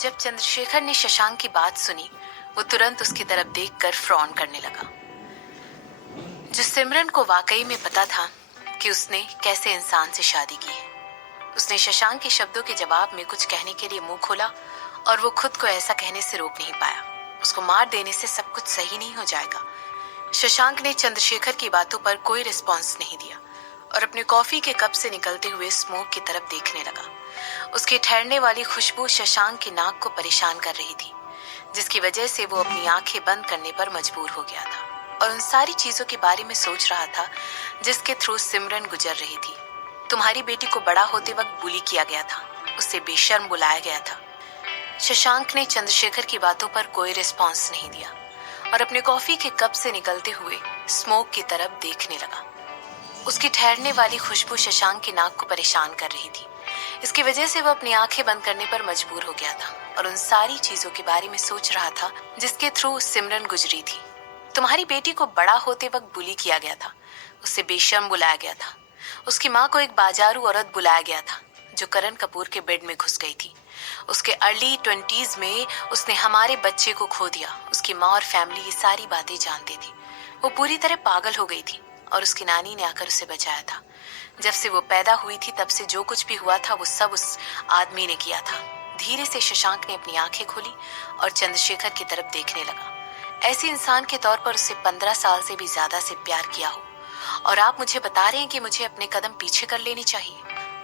जब चंद्रशेखर ने शशांक की बात सुनी, वो तुरंत उसकी तरफ देखकर फ्रॉन करने लगा। जो सिमरन को वाकई में पता था कि उसने कैसे इंसान से शादी की है। उसने शशांक के शब्दों के जवाब में कुछ कहने के लिए मुंह खोला और वो खुद को ऐसा कहने से रोक नहीं पाया। उसको मार देने से सब कुछ सही नहीं हो जाएगा। शशांक ने चंद्रशेखर की बातों पर कोई रिस्पॉन्स नहीं दिया और अपने कॉफी के कप से निकलते हुए स्मोक की तरफ देखने लगा। उसकी ठहरने वाली खुशबू शशांक की नाक को परेशान कर रही थी, जिसकी वजह से वो अपनी आंखें बंद करने पर मजबूर हो गया था और उन सारी चीजों के बारे में सोच रहा था जिसके थ्रू सिमरन गुजर रही थी। तुम्हारी बेटी को बड़ा होते वक्त बुली किया गया था, उससे बेशर्म बुलाया गया था। शशांक ने चंद्रशेखर की बातों पर कोई रिस्पॉन्स नहीं दिया और अपने कॉफी के कप से निकलते हुए स्मोक की तरफ देखने लगा। उसकी ठहरने वाली खुशबू शशांक की नाक को परेशान कर रही थी। इसकी वजह से वो अपनी आंखें बंद करने पर मजबूर हो गया था और उन सारी चीजों के बारे में सोच रहा था जिसके थ्रू सिमरन गुजरी थी। तुम्हारी बेटी को बड़ा होते वक्त बुली किया गया था, उससे बेशर्म बुलाया गया था। उसकी माँ को एक बाजारू औरत बुलाया गया था जो करण कपूर के बेड में घुस गई थी। उसके अर्ली 20s में उसने हमारे बच्चे को खो दिया। उसकी माँ और फैमिली ये सारी बातें जानती थी। वो पूरी तरह पागल हो गई थी और उसकी नानी ने आकर उसे बचाया था। जब से वो पैदा हुई थी तब से जो कुछ भी हुआ था वो सब उस आदमी ने किया था। धीरे से शशांक ने अपनी आंखें खोली और चंद्रशेखर की तरफ देखने लगा। ऐसे इंसान के तौर पर उसे 15 साल से भी ज्यादा से प्यार किया हो और आप मुझे बता रहे हैं कि मुझे अपने कदम पीछे कर लेने चाहिए।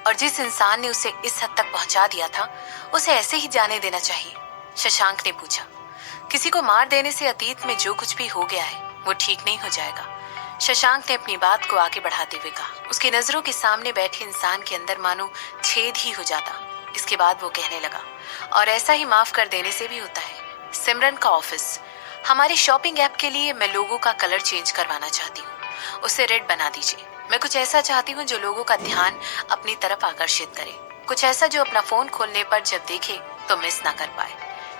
और जिस इंसान ने उसे इस हद तक पहुंचा दिया था उसे ऐसे ही जाने देना चाहिए? शशांक ने पूछा। किसी को मार देने से अतीत में जो कुछ भी हो गया है वो ठीक नहीं हो जाएगा। शशांक ने अपनी बात को आगे बढ़ाते हुए कहा। उसकी नजरों के सामने बैठे इंसान के अंदर मानो छेद ही हो जाता। इसके बाद वो कहने लगा, और ऐसा ही माफ कर देने से भी होता है। सिमरन का ऑफिस, हमारे शॉपिंग ऐप के लिए मैं लोगों का कलर चेंज करवाना चाहती हूँ। उसे रेड बना दीजिए। मैं कुछ ऐसा चाहती हूँ जो लोगों का ध्यान अपनी तरफ आकर्षित करे। कुछ ऐसा जो अपना फोन खोलने पर जब देखे तो मिस ना कर पाए।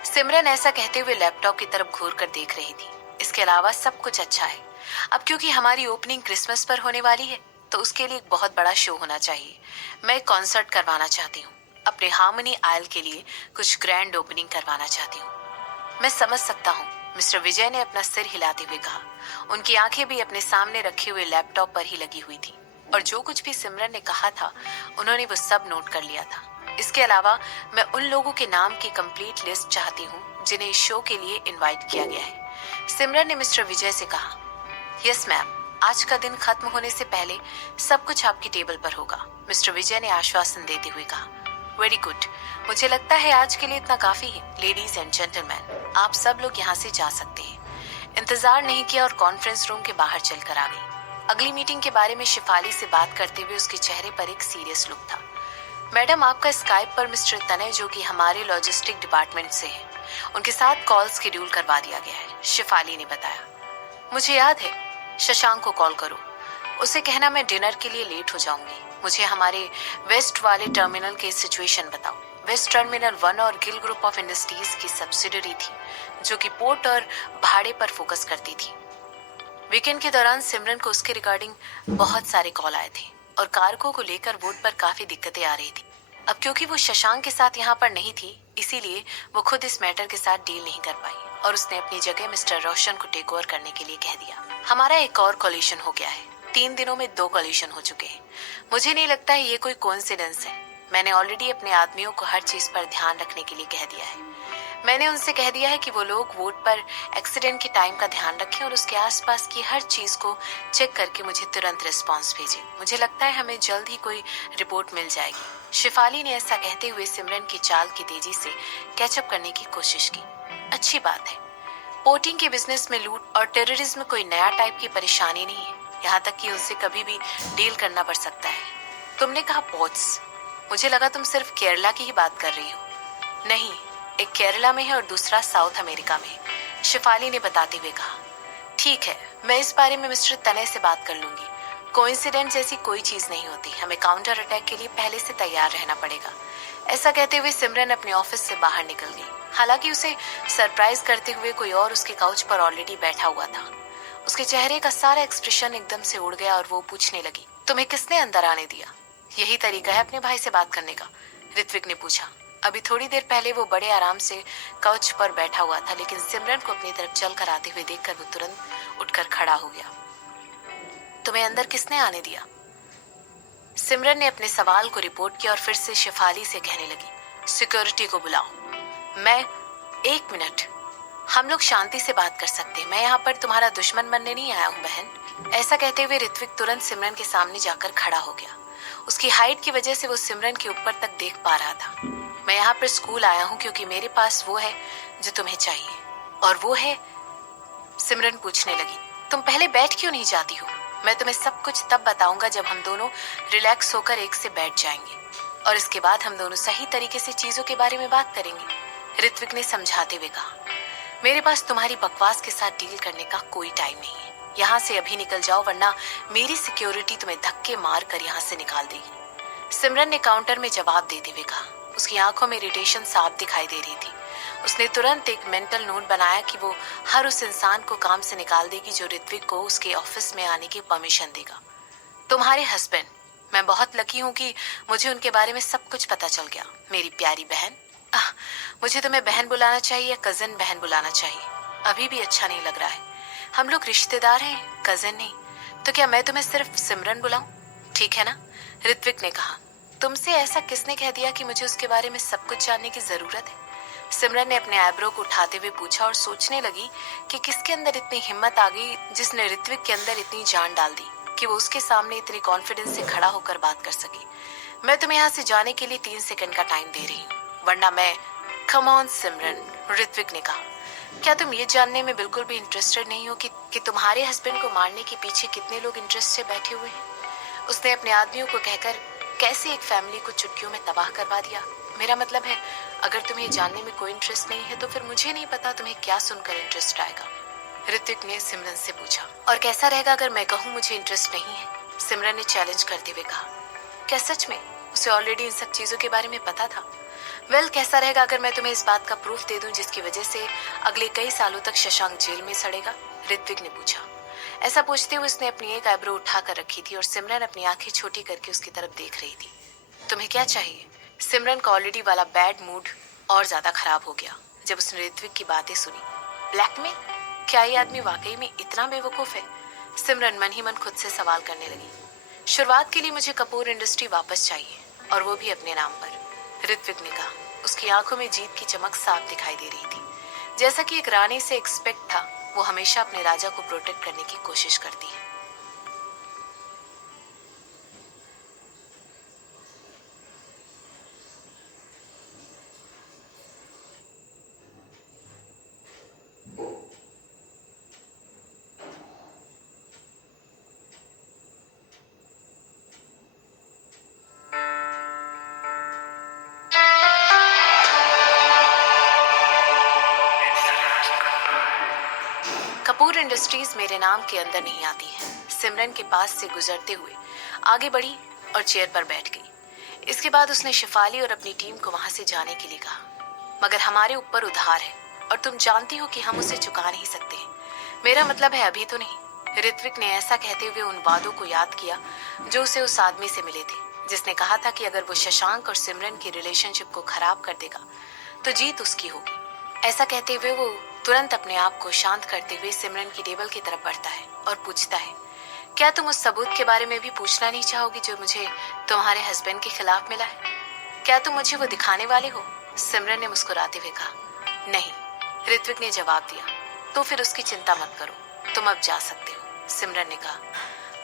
सिमरन ऐसा कहते हुए लैपटॉप की तरफ घूर कर देख रही थी। इसके अलावा सब कुछ अच्छा है। अब क्योंकि हमारी ओपनिंग क्रिसमस पर होने वाली है तो उसके लिए एक बहुत बड़ा शो होना चाहिए। मैं एक कॉन्सर्ट करवाना चाहती हूँ। अपने हार्मनी आयल के लिए कुछ ग्रैंड ओपनिंग करवाना चाहती हूँ। मैं समझ सकता हूँ, मिस्टर विजय ने अपना सिर हिलाते हुए कहा। उनकी आंखें भी अपने सामने रखे हुए लैपटॉप पर ही लगी हुई थी और जो कुछ भी सिमरन ने कहा था उन्होंने वो सब नोट कर लिया था। इसके अलावा मैं उन लोगों के नाम की कंप्लीट लिस्ट चाहती हूँ जिन्हें इस शो के लिए इनवाइट किया गया है। सिमरन ने मिस्टर विजय से कहा। यस मैम, आज का दिन खत्म होने से पहले सब कुछ आपकी टेबल पर होगा, मिस्टर विजय ने आश्वासन देते हुए कहा। वेरी गुड, मुझे लगता है आज के लिए इतना काफी है। लेडीज एंड जेंटलमैन, आप सब लोग यहाँ से जा सकते हैं। इंतजार नहीं किया और कॉन्फ्रेंस रूम के बाहर चलकर आ गई। अगली मीटिंग के बारे में शिफाली से बात करते हुए उसके चेहरे पर एक सीरियस लुक था। मैडम, आपका स्काइप पर मिस्टर तनय जो कि हमारे लॉजिस्टिक डिपार्टमेंट से हैं, उनके साथ कॉल शेड्यूल करवा दिया गया है, शिफाली ने बताया। मुझे याद है, शशांक को कॉल करो। उसे कहना मैं डिनर के लिए लेट हो जाऊंगी। मुझे हमारे वेस्ट वाले टर्मिनल के सिचुएशन बताओ। वेस्ट टर्मिनल 1 और गिल ग्रुप ऑफ इंडस्ट्रीज की सब्सिडरी थी जो कि पोर्ट और भाड़े पर फोकस करती थी। वीकेंड के दौरान सिमरन को उसके रिगार्डिंग बहुत सारे कॉल आए थे और कार्गो को लेकर बोर्ड पर काफी दिक्कतें आ रही थी। अब क्योंकि वो शशांक के साथ यहाँ पर नहीं थी इसीलिए वो खुद इस मैटर के साथ डील नहीं कर पाई और उसने अपनी जगह मिस्टर रोशन को टेक ओवर करने के लिए कह दिया। हमारा एक और कोलिशन हो गया है। 3 दिनों में 2 कोलिशन हो चुके हैं। मुझे नहीं लगता है ये कोई कोइंसिडेंस है। मैंने ऑलरेडी अपने आदमियों को हर चीज पर ध्यान रखने के लिए कह दिया है। मैंने उनसे कह दिया है कि वो लोग वोट पर एक्सीडेंट के टाइम का ध्यान रखें और उसके आसपास की हर चीज को चेक करके मुझे तुरंत रिस्पांस भेजें। मुझे लगता है हमें जल्द ही कोई रिपोर्ट मिल जाएगी। शिफाली ने ऐसा कहते हुए सिमरन की चाल की तेजी से कैचअप करने की कोशिश की। अच्छी बात है। पोर्टिंग के बिजनेस में लूट और टेररिज्म कोई नया टाइप की परेशानी नहीं है। यहाँ तक कि उनसे कभी भी डील करना पड़ सकता है। तुमने कहा पोर्ट्स, मुझे लगा तुम सिर्फ केरला की ही बात कर रही हो। नहीं, एक केरला में है और दूसरा साउथ अमेरिका में है, शिफाली ने बताते हुए कहा। ठीक है, मैं इस बारे में मिस्टर तनय से बात कर लूंगी। कोइंसिडेंट जैसी कोई चीज नहीं होती। हमें काउंटर अटैक के लिए पहले से तैयार रहना पड़ेगा। ऐसा कहते हुए सिमरन अपने ऑफिस से बाहर निकल गई। हालांकि उसे सरप्राइज करते हुए कोई और उसके काउच पर ऑलरेडी बैठा हुआ था। उसके चेहरे का सारा एक्सप्रेशन एकदम से उड़ गया और वो पूछने लगी, तुम्हें किसने अंदर आने दिया? यही तरीका है अपने भाई से बात करने का? ऋत्विक ने पूछा। अभी थोड़ी देर पहले वो बड़े आराम से काउच पर बैठा हुआ था, लेकिन सिमरन को अपनी तरफ चल कर आते हुए देखकर वो तुरंत उठकर खड़ा हो गया। तुम्हें अंदर किसने आने दिया? सिमरन ने अपने सवाल को रिपोर्ट किया और फिर से शेफाली से कहने लगी, सिक्योरिटी को बुलाओ। मैं 1 मिनट, हम लोग शांति से बात कर सकते हैं। मैं यहाँ पर तुम्हारा दुश्मन बनने नहीं आया हूँ बहन। ऐसा कहते हुए ऋत्विक तुरंत सिमरन के सामने जाकर खड़ा हो गया। उसकी हाइट की वजह से वो सिमरन के ऊपर तक देख पा रहा था। मैं यहाँ पर स्कूल आया हूँ क्योंकि मेरे पास वो है जो तुम्हें चाहिए, और वो है, सिमरन पूछने लगी, तुम पहले बैठ क्यों नहीं जाती हो? मैं तुम्हें सब कुछ तब बताऊंगा जब हम दोनों रिलैक्स होकर एक से बैठ जाएंगे, और इसके बाद हम दोनों सही तरीके से चीजों के बारे में बात करेंगे। ऋत्विक ने समझाते हुए कहा, मेरे पास तुम्हारी बकवास के साथ डील करने का कोई टाइम नहीं है। यहाँ से अभी निकल जाओ, वरना मेरी सिक्योरिटी तुम्हें धक्के मार कर यहाँ से निकाल देगी। सिमरन ने काउंटर में जवाब देते हुए कहा। उसकी आंखों में इरिटेशन साफ दिखाई दे रही थी। उसने तुरंत एक मेंटल नोट बनाया कि वो हर उस इंसान को काम से निकाल देगी जो ऋत्विक को उसके ऑफिस में आने की परमिशन देगा। तुम्हारे हस्बैंड, मैं बहुत लकी हूँ कि मुझे उनके बारे में सब कुछ पता चल गया। मेरी प्यारी बहन, मुझे तुम्हें बहन बुलाना चाहिए या कजन बहन बुलाना चाहिए? अभी भी अच्छा नहीं लग रहा है। हम लोग रिश्तेदार हैं, कजन नहीं। तो क्या मैं तुम्हें सिर्फ सिमरन बुलाऊं? ठीक है ना? ऋत्विक ने कहा। तुमसे ऐसा किसने कह दिया कि मुझे उसके बारे में सब कुछ जानने की जरूरत है? सिमरन ने अपने आईब्रो को उठाते हुए पूछा और सोचने लगी कि किसके अंदर इतनी हिम्मत आ गई जिसने ऋत्विक के अंदर इतनी जान डाल दी कि वो उसके सामने इतनी कॉन्फिडेंस से खड़ा होकर बात कर सके। मैं तुम्हें यहाँ से जाने के लिए 3 सेकंड का टाइम दे रही हूँ, वरना मैं। कम ऑन सिमरन, ऋत्विक ने कहा। क्या तुम ये जानने में बिल्कुल भी इंटरेस्टेड नहीं हो कि तुम्हारे हस्बैंड को मारने के पीछे कितने लोग इंटरेस्ट से बैठे हुए हैं? उसने अपने आदमियों को कहकर कैसे एक फैमिली को चुटकियों में तबाह करवा दिया। मेरा मतलब है, अगर तुम्हें जानने में कोई इंटरेस्ट नहीं है तो फिर मुझे नहीं पता तुम्हें क्या सुनकर इंटरेस्ट आएगा। ऋत्विक ने सिमरन से पूछा। और कैसा रहेगा अगर मैं कहूँ मुझे इंटरेस्ट नहीं है? सिमरन ने चैलेंज करते हुए कहा। क्या सच में? उसे ऑलरेडी इन सब चीजों के बारे में पता था। वेल, कैसा रहेगा अगर मैं तुम्हें इस बात का प्रूफ दे दूं जिसकी वजह से अगले कई सालों तक शशांक जेल में सड़ेगा? ऋत्विक ने पूछा। ऐसा पूछते हुए उसने अपनी एक आईब्रो उठा कर रखी थी और सिमरन अपनी आंखें छोटी करके उसकी तरफ देख रही थी। तुम्हें क्या चाहिए? सिमरन का ऑलरेडी वाला बैड मूड और ज्यादा खराब हो गया जब उसने ऋत्विक की बातें सुनी। ब्लैकमेल? क्या ये आदमी वाकई में इतना बेवकूफ है? सिमरन मन ही मन खुद से सवाल करने लगी। शुरुआत के लिए मुझे कपूर इंडस्ट्री वापस चाहिए, और वो भी अपने नाम पर, ऋत्विक ने कहा। उसकी आंखों में जीत की चमक साफ दिखाई दे रही थी। जैसा कि एक रानी से एक्सपेक्ट था, वो हमेशा अपने राजा को प्रोटेक्ट करने की कोशिश करती है। कपूर इंडस्ट्रीज मेरे नाम के अंदर नहीं आती है। सिमरन के पास से गुजरते हुए आगे बढ़ी और चेयर पर बैठ गई। इसके बाद उसने शेफाली और अपनी टीम को वहां से जाने के लिए कहा। मगर हमारे ऊपर उधार है और तुम जानती हो कि हम उसे चुका नहीं सकते। मेरा मतलब है अभी तो नहीं। ऋत्विक ने ऐसा कहते हुए उन वादों को याद किया जो उसे उस आदमी से मिले थे, जिसने कहा था कि अगर वो शशांक और सिमरन की रिलेशनशिप को खराब कर देगा तो जीत उसकी होगी। ऐसा कहते हुए वो तुरंत अपने आप को शांत करते हुए सिमरन की टेबल की तरफ बढ़ता है और पूछता है, क्या तुम उस सबूत के बारे में भी पूछना नहीं चाहोगी जो मुझे तुम्हारे हस्बैंड के खिलाफ मिला है? क्या तुम मुझे वो दिखाने वाले हो? सिमरन ने मुस्कुराते हुए कहा। नहीं, ऋत्विक ने जवाब दिया। तो फिर उसकी चिंता मत करो, तुम अब जा सकते हो, सिमरन ने कहा।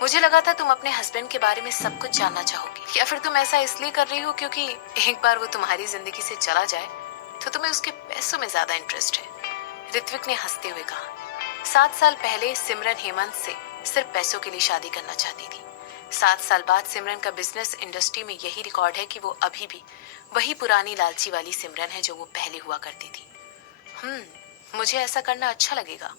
मुझे लगा था तुम अपने हस्बैंड के बारे में सब कुछ जानना चाहोगी, या फिर तुम ऐसा इसलिए कर रही हो क्योंकि एक बार वो तुम्हारी जिंदगी से चला जाए तो तुम्हें उसके पैसों में ज्यादा इंटरेस्ट है? ऋत्विक ने हंसते हुए कहा। 7 साल पहले सिमरन हेमंत से सिर्फ पैसों के लिए शादी करना चाहती थी। 7 साल बाद सिमरन का बिजनेस इंडस्ट्री में यही रिकॉर्ड है कि वो अभी भी वही पुरानी लालची वाली सिमरन है जो वो पहले हुआ करती थी। मुझे ऐसा करना अच्छा लगेगा,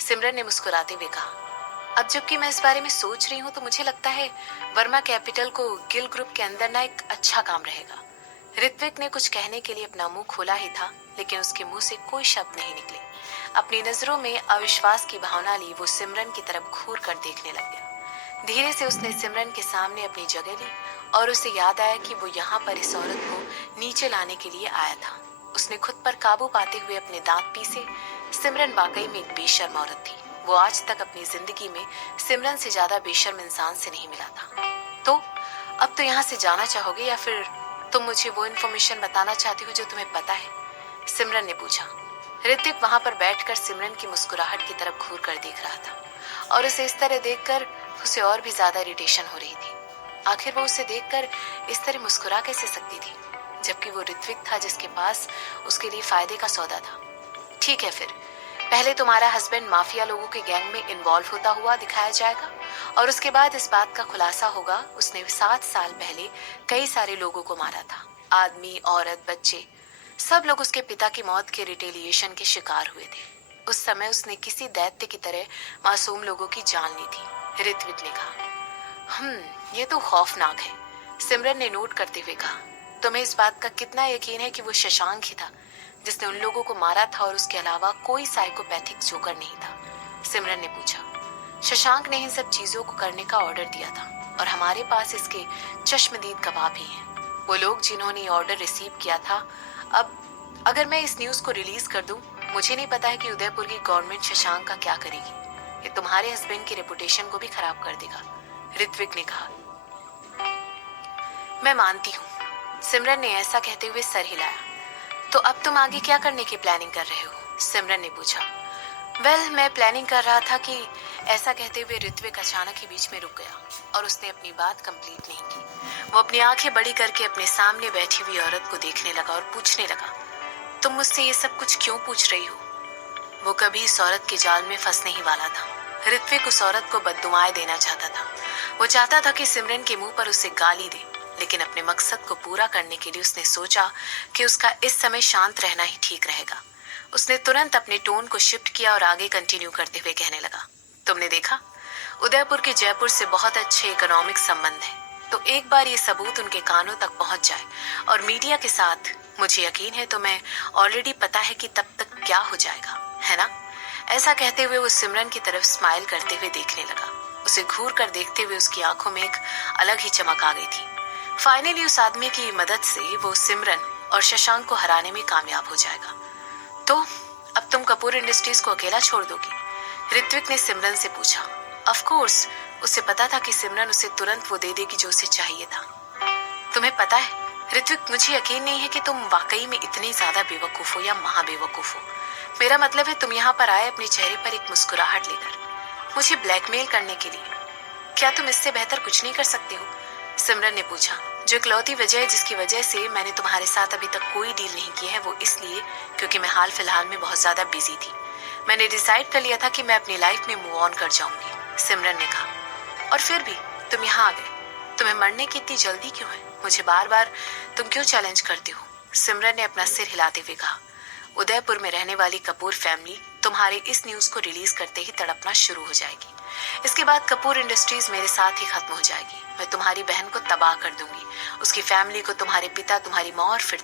सिमरन ने मुस्कुराते हुए कहा। अब जबकि मैं इस बारे में सोच रही हूँ तो मुझे लगता है वर्मा कैपिटल को गिल ग्रुप के अंदर ना एक अच्छा काम रहेगा। ऋत्विक ने कुछ कहने के लिए अपना मुंह खोला ही था, लेकिन उसके मुंह से कोई शब्द नहीं निकले। अपनी नजरों में अविश्वास की भावना ली वो सिमरन की तरफ घूर कर देखने लग गया। धीरे से उसने सिमरन के सामने अपनी जगह ली और उसे याद आया कि वो यहाँ पर इस औरत को नीचे लाने के लिए आया था। उसने खुद पर काबू पाते हुए अपने दांत पीसे। सिमरन वाकई में एक बेशर्म औरत थी। वो आज तक अपनी जिंदगी में सिमरन से ज्यादा बेशर्म इंसान से नहीं मिला था। तो अब तो यहाँ से जाना चाहोगे या फिर तुम मुझे वो इन्फॉर्मेशन बताना चाहती हो जो तुम्हें पता है? सिमरन ने पूछा। ऋत्विक वहां पर बैठकर सिमरन की मुस्कुराहट की तरफ घूर कर देख रहा था और उसे इस तरह देखकर उसे और भी ज्यादा इरिटेशन हो रही थी। आखिर वो उसे देखकर इस तरह मुस्कुरा कैसे सकती थी, जबकि वो ऋत्विक था जिसके पास उसके लिए फायदे का सौदा था। ठीक है, फिर पहले तुम्हारा हस्बैंड माफिया लोगों के गैंग में इन्वॉल्व होता हुआ दिखाया जाएगा और उसके बाद इस बात का खुलासा होगा उसने 7 साल पहले कई सारे लोगों को मारा था। आदमी, औरत, बच्चे, सब लोग उसके पिता की मौत के रिटेलिएशन के शिकार हुए थे। उस समय उसने किसी दैत्य की तरह मासूम लोगों की जान ली थी। ऋत्विक ने कहा। ये तो खौफनाक है, सिमरन ने नोट करते हुए कहा। तुम्हें इस बात का कितना यकीन है कि वो शशांक ही था जिसने उन लोगों को मारा था और उसके अलावा कोई साइकोपैथिक जोकर नहीं था? सिमरन ने पूछा। शशांक ने इन सब चीजों को करने का ऑर्डर दिया था और हमारे पास इसके चश्मदीद गवाह भी हैं। वो लोग जिन्होंने ये ऑर्डर रिसीव किया था। अब अगर मैं इस न्यूज को रिलीज कर दूं, मुझे नहीं पता है कि उदयपुर की गवर्नमेंट शशांक का क्या करेगी। ये तुम्हारे हस्बैंड की रेपुटेशन को भी खराब कर देगा, ऋत्विक ने कहा। मैं मानती हूँ, सिमरन ने ऐसा कहते हुए सर हिलाया। तो अब तुम आगे क्या करने की प्लानिंग कर रहे हो? सिमरन ने पूछा। मैं प्लानिंग कर रहा था कि ऐसा कहते हुए ऋत्विक अचानक ही बीच में रुक गया और उसने अपनी बात कंप्लीट नहीं की। वो अपनी आंखें बड़ी करके अपने सामने बैठी हुई औरत को देखने लगा और पूछने लगा, तुम मुझसे ये सब कुछ क्यों पूछ रही हो? वो कभी इस औरत के जाल में फंसने ही वाला था। ऋत्विक उस औरत को बद्दुआएं देना चाहता था। वो चाहता था कि सिमरन के मुंह पर उसे गाली दे, लेकिन अपने मकसद को पूरा करने के लिए उसने सोचा कि उसका इस समय शांत रहना ही ठीक रहेगा। उसने तुरंत अपने टोन को शिफ्ट किया और आगे कंटिन्यू करते हुए कहने लगा, तुमने देखा, उदयपुर के जयपुर से बहुत अच्छे इकोनॉमिक संबंध हैं। तो एक बार ये सबूत उनके कानों तक पहुंच जाए और मीडिया के साथ, मुझे यकीन है तुम्हें ऑलरेडी पता है कि तब तक क्या हो जाएगा, है ना? ऐसा कहते हुए वो सिमरन की तरफ स्माइल करते हुए देखने लगा। उसे घूर कर देखते हुए उसकी आंखों में एक अलग ही चमक आ गई थी। फाइनली उस आदमी की मदद से वो सिमरन और शशांक को हराने में कामयाब हो जाएगा। तो अब तुम कपूर इंडस्ट्रीज को अकेला छोड़ दोगी? ऋत्विक ने सिमरन से पूछा। ऑफ कोर्स, उसे पता था कि सिमरन उसे तुरंत वो दे देगी जो उसे चाहिए था। तुम्हें पता है ऋत्विक, मुझे यकीन नहीं है कि तुम वाकई में इतनी ज्यादा बेवकूफ हो या महाबेवकूफ हो। मेरा मतलब है तुम यहाँ पर आए अपने चेहरे पर एक मुस्कुराहट लेकर, मुझे ब्लैकमेल करने के लिए। क्या तुम इससे बेहतर कुछ नहीं कर सकते हो? सिमरन ने पूछा। जो इकलौती वजह है जिसकी वजह से मैंने तुम्हारे साथ अभी तक कोई डील नहीं की है, वो इसलिए क्योंकि मैं हाल फिलहाल में बहुत ज्यादा बिजी थी। मैंने डिसाइड कर लिया था कि मैं अपनी लाइफ में मूव ऑन कर जाऊंगी, सिमरन ने कहा। और फिर भी तुम यहाँ आ गए। तुम्हें मरने की इतनी जल्दी क्यों है? मुझे बार बार तुम क्यों चैलेंज करते हो? सिमरन ने अपना सिर हिलाते हुए कहा। उदयपुर में रहने वाली कपूर फैमिली तुम्हारे इस न्यूज को रिलीज करते ही तड़पना शुरू हो जाएगी। इसके बाद कपूर इंडस्ट्रीज मेरे साथ ही खत्म हो जाएगी। मैं तुम्हारी बहन को तबाह कर दूंगी, उसकी फैमिली को, तुम्हारे पिता, तुम्हारी माँ और फिर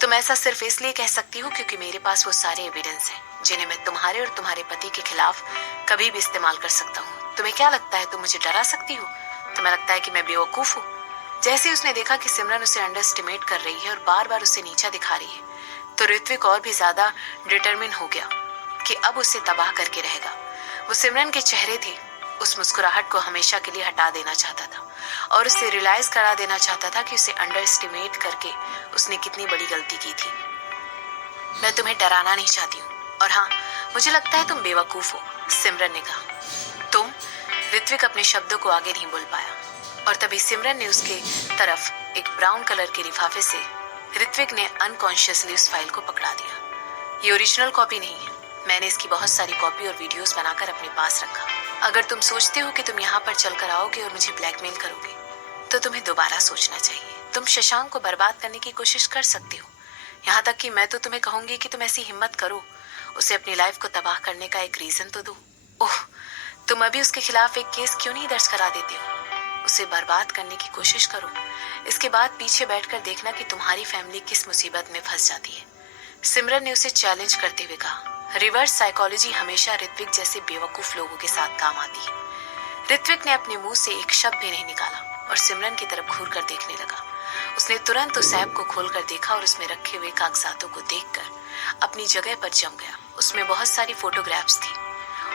तुम ऐसा सिर्फ इसलिए कह सकती हो क्योंकि मेरे पास वो सारे एविडेंस हैं जिन्हें मैं तुम्हारे और तुम्हारे पति के खिलाफ कभी भी इस्तेमाल कर सकता हूँ। तुम्हें क्या लगता है तुम मुझे डरा सकती हो? तुम्हें लगता है कि मैं बेवकूफ हूँ? जैसे उसने देखा कि सिमरन उसे अंडर एस्टिमेट कर रही है और बार बार उसे नीचा दिखा रही है, तो ऋत्विक और भी ज्यादा डिटरमिन हो गया कि अब उसे तबाह करके रहेगा। वो सिमरन के चेहरे थे उस मुस्कुराहट को हमेशा के लिए हटा देना चाहता था और उसे रियलाइज करा देना चाहता था कि उसे अंडर एस्टिमेट करके उसने कितनी बड़ी गलती की थी। मैं तुम्हें डराना नहीं चाहती हूँ, और हाँ, मुझे लगता है तुम बेवकूफ हो, सिमरन ने कहा। तुम? ऋत्विक अपने शब्दों को आगे नहीं बोल पाया और तभी सिमरन ने उसके तरफ एक ब्राउन कलर के लिफाफे से ऋत्विक ने अनकॉन्शियसली उस फाइल को पकड़ा दिया। ये ओरिजिनल कॉपी नहीं है, मैंने इसकी बहुत सारी कॉपी और वीडियोस बनाकर अपने पास रखा। अगर तुम सोचते हो कि तुम यहाँ पर चलकर आओगे और मुझे ब्लैकमेल करोगे, तो तुम्हें दोबारा सोचना चाहिए। तुम शशांक को बर्बाद करने की कोशिश कर सकते हो, यहाँ तक कि मैं तो तुम्हें कहूंगी कि तुम ऐसी हिम्मत करो, उसे अपनी लाइफ को तबाह करने का एक रीजन तो दो। ओह, तुम अभी उसके खिलाफ एक केस क्यों नहीं दर्ज करा देते हो? उसे बर्बाद करने की कोशिश करो, इसके बाद पीछे बैठकर देखना कि तुम्हारी फैमिली किस मुसीबत में फंस जाती है, सिमरन ने उसे चैलेंज करते हुए कहा। रिवर्स साइकोलॉजी हमेशा ऋत्विक जैसे बेवकूफ लोगों के साथ काम आती है। ऋत्विक ने अपने मुंह से एक शब्द भी नहीं निकाला और सिमरन की तरफ घूर कर देखने लगा। उसने तुरंत उस ऐप को खोलकर देखा और उसमें रखे हुए कागजातों को देखकर अपनी जगह पर जम गया। उसमें बहुत सारी फोटोग्राफ्स थी।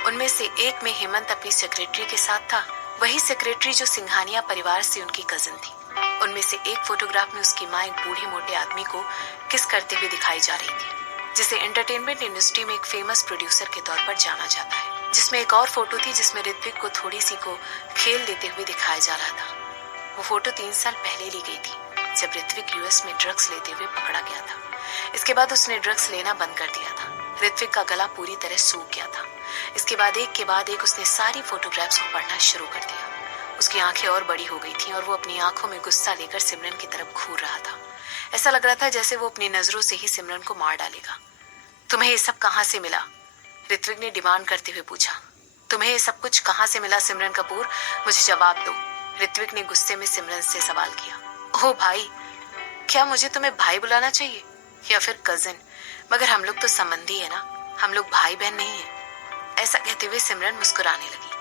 उनमें से एक में हेमंत अपनी सेक्रेटरी के साथ था, वही सेक्रेटरी जो सिंघानिया परिवार से उनकी कजिन थी। उनमें से एक फोटोग्राफ में उसकी माँ एक बूढ़े मोटे आदमी को किस करते हुए दिखाई जा रही थी, जिसे एंटरटेनमेंट इंडस्ट्री में एक फेमस प्रोड्यूसर के तौर पर जाना जाता है। जिसमें एक और फोटो थी जिसमें ऋत्विक को थोड़ी सी को खेल देते हुए दिखाया जा रहा था। वो फोटो 3 साल पहले ली गई थी, जब ऋत्विक यूएस में ड्रग्स लेते हुए पकड़ा गया था। इसके बाद उसने ड्रग्स लेना बंद कर दिया था। ऋत्विक का गला पूरी तरह सूख गया था। इसके बाद एक के बाद एक उसने सारी फोटोग्राफ्स को पढ़ना शुरू कर दिया। उसकी आंखें और बड़ी हो गई थीं और वो अपनी आंखों में गुस्सा लेकर सिमरन की तरफ घूर रहा था। ऐसा लग रहा था जैसे वो अपनी नजरों से ही सिमरन को मार डालेगा। तुम्हें ये सब कहाँ से मिला? ऋत्विक ने डिमांड करते हुए पूछा। तुम्हें ये सब कुछ कहाँ से मिला सिमरन कपूर? मुझे जवाब दो, ऋत्विक ने गुस्से में सिमरन से सवाल किया। ओह भाई, क्या मुझे तुम्हें भाई बुलाना चाहिए या फिर कजिन? मगर हम लोग तो संबंधी है ना, हम लोग भाई बहन नहीं है। ऐसा कहते हुए सिमरन मुस्कुराने लगी।